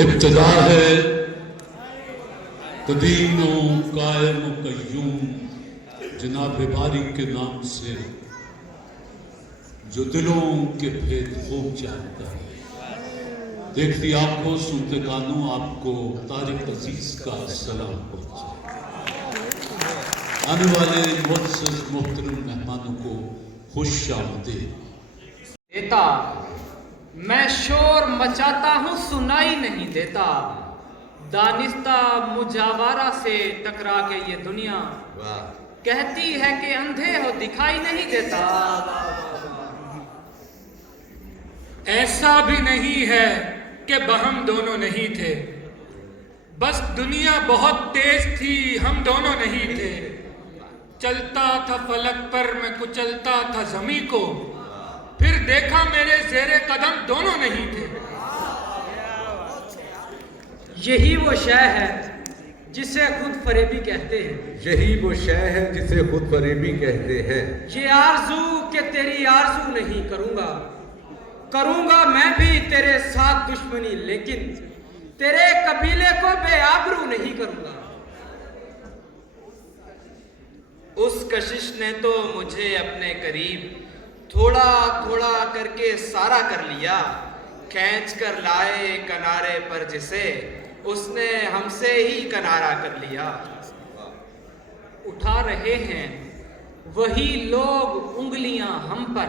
इब्तिदा है कदीम कायम कय्यूम जनाब बारी के नाम से जो दिलों के भेद खूब जानता है। देखती आंखों सुनते कानों आपको तारिक अजीज का सलाम पहुंचे। आने वाले मुअज़्ज़ज़ मोहतरम मेहमानों को खुश आमदीद। देता मैं शोर मचाता हूँ सुनाई नहीं देता, दानिस्ता मुजावारा से टकरा के ये दुनिया कहती है कि अंधे हो दिखाई नहीं देता। ऐसा भी नहीं है कि बहम दोनों नहीं थे, बस दुनिया बहुत तेज थी हम दोनों नहीं थे। चलता था फलक पर मैं कुचलता था ज़मीं को, फिर देखा मेरे ज़ेरे कदम दोनों नहीं थे। यही वो शय है जिसे खुद फरेबी कहते हैं, यही वो शय है जिसे खुद फरेबी कहते हैं। ये आरज़ू के तेरी आरज़ू नहीं करूँगा, करूँगा मैं भी तेरे साथ दुश्मनी, लेकिन तेरे कबीले को बेआबरू नहीं करूँगा। उस कशिश ने तो मुझे अपने करीब थोड़ा थोड़ा करके सारा कर लिया, खींच कर लाए किनारे पर जिसे उसने हमसे ही किनारा कर लिया। उठा रहे हैं वही लोग उंगलियां हम पर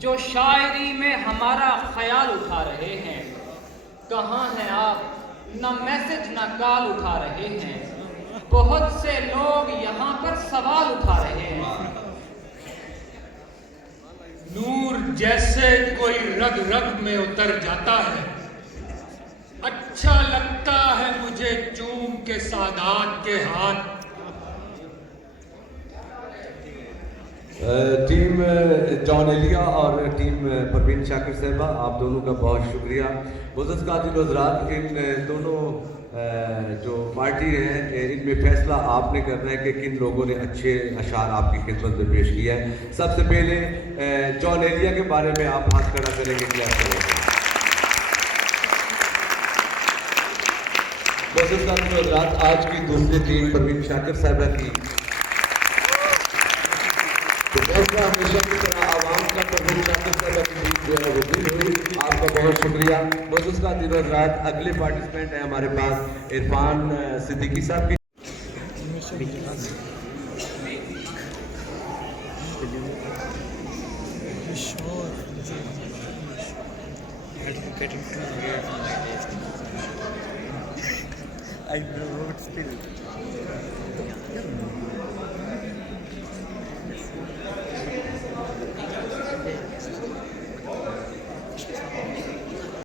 जो शायरी में हमारा ख्याल उठा रहे हैं। कहाँ हैं आप, ना मैसेज ना कॉल उठा रहे हैं। बहुत से लोग यहाँ पर सवाल उठा रहे हैं। नूर जैसे कोई रग रग में उतर जाता है, अच्छा लगता है मुझे चूम के सादात के हाथ। टीम जॉन एलिया और टीम परवीन शाकिर साहबा, आप दोनों का बहुत शुक्रिया। मुअज़्ज़ज़ कातिल हज़रात, इन दोनों जो पार्टी हैं इनमें फैसला आपने करना है कि किन लोगों ने अच्छे अशार आपकी खिदमत में पेश किया है। सबसे पहले जॉन एलिया के बारे में आप हाथ खड़ा करेंगे, क्या करेंगे? मुअज़्ज़ज़ कातिल हज़रात, आज की दूसरी टीम परवीन शाकिर साहबा की, तो फैसला हमेशा की तरह आवाम का परवीन शाकिर साहबा की टीम जो है वो दिल हुई। आपका बहुत शुक्रिया। मुअज़्ज़ज़ कातिल हज़रात, अगले पार्टिसिपेंट है हमारे पास इरफान सिद्दीकी साहब की।